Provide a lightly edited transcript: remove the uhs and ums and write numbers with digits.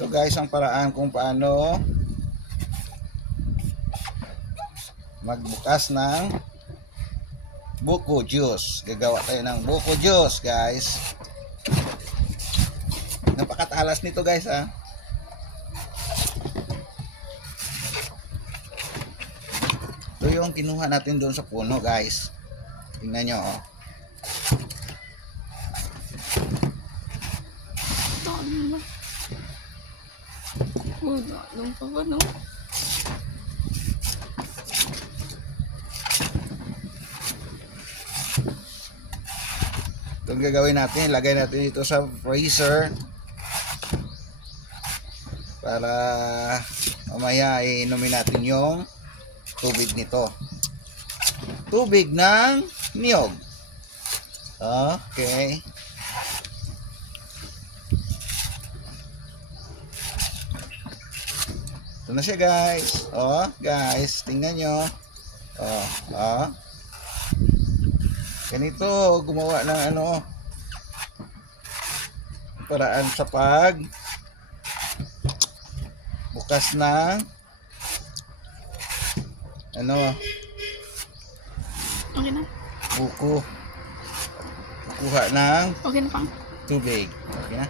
Ito guys ang paraan kung paano magbukas ng buko juice. Gagawa tayo ng buko juice guys. Napakatalas nito guys ha. Ito yung kinuha natin doon sa puno guys. Tingnan nyo oh. Nung pa ba no? Ito gagawin natin, lagay natin dito sa freezer para mamaya inumin natin yung tubig nito. Tubig ng niyog. Okay. Ito na siya guys. Oh, guys, tingnan nyo. Ganito gumawa ng ano paraan sa pag bukas ng ano Okay na. buko kuha ng Okay na pang. tubig. Okay na.